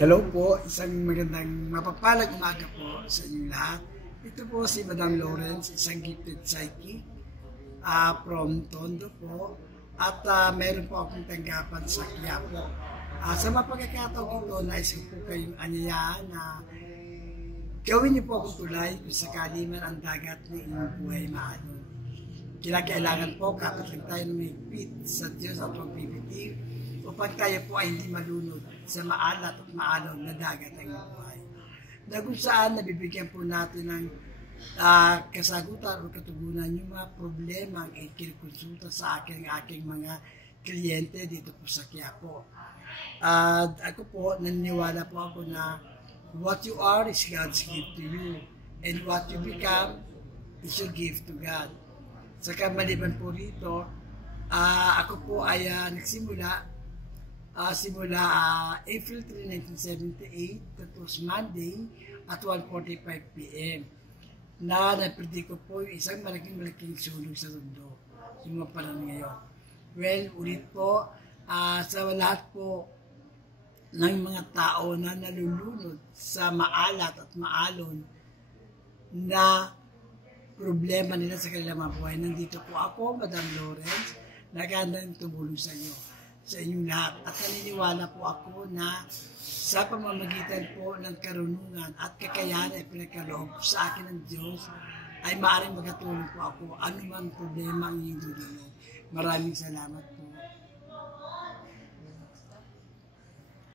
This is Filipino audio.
Hello po, isang magandang mapapalag umaga po sa inyong lahat. Ito po si Madam Lawrence, isang gifted psychic from Tondo po. At meron po akong tanggapan sa Quiapo. Sa mapagkakataon ito, nais ko po kayong anyayaan na gawin niyo po akong tulay kung sakali man ang dagat ng inyong buhay maalon. Kailangan po kapit lang tayo ng mahigpit sa Diyos at magpipitig upang tayo po ay hindi malunod sa maalat at maalaw na dagat ng buhay. Na kung saan nabibigyan po natin ng kasagutan o katugunan yung mga problema ang ikikonsulta sa aking mga kliyente dito po sa Quiapo. Ako po, naniniwala po ako na what you are is God's gift to you, and what you become is your gift to God. Saka maliban po rito, ako po ay nagsimula simula April 3, 1978, that was Monday at 1:45 p.m. na napredict ko po yung isang malaking sunog sa mundo, yung mga panahon ngayon. Well, ulit po, sa lahat po ng mga tao na nalulunod sa maalat at maalon na problema nila sa kanilang mga buhay. Nandito po ako, Madam Lawrence, nagandang tumulong sa inyo, sa inyong lahat. At naniniwala po ako na sa pamamagitan po ng karunungan at kakayahan ay pinagkaloob sa akin ng Diyos, ay maaaring magkatulong po ako anumang problema ang inyong dudulong. Maraming salamat po.